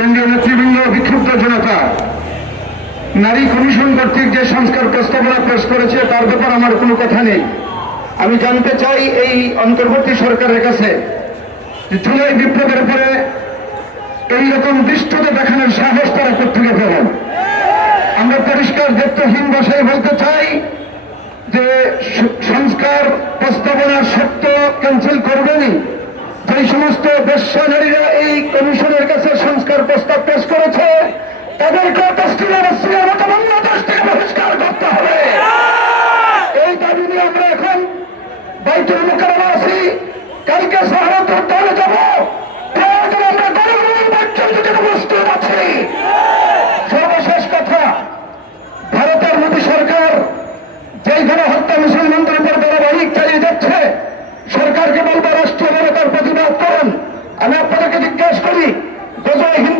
কেন্দ্রীয় নেতৃবৃন্দ, বিক্ষুব্ধ জনতা, নারী কমিশন কর্তৃক যে সংস্কার প্রস্তাবনা পেশ করেছে, তার ব্যাপার আমার কোনো কথা নেই। আমি জানতে চাই এই অন্তর্বর্তী সরকারের কাছে জুলাই বিপ্লবের পরে এইরকম দৃষ্টতা দেখানোর সাহস তারা কোথেকে পেলেন আমরা পরিষ্কার দায়িত্বহীন ভাষায় বলতে চাই যে সংস্কার প্রস্তাবনার সত্য ক্যান্সেল করবেনই। যেই সমস্ত বেশ্যা নারীরা এই কমিশনের তাদেরকে তস্তিলের অস্ত্রের মতো অন্য দেশ থেকে করতে হবে। এই দাবি নিয়ে আমরা এখন বাইতুল মোকারণে আছি। কালকে সহারতপুর দলে যাব। আমরা গরিব পর্যন্ত যেটা প্রস্তুত আছি। সর্বশেষ কথা, ভারতের মোদী সরকার যেইখানে হত্যা মুসলমানদের উপর ধারাবাহিক চালিয়ে যাচ্ছে, সরকারকে বলব রাষ্ট্রীয় মমতার প্রতিবাদ করুন। আমি আপনাদেরকে জিজ্ঞেস করি গজয় হিন্দু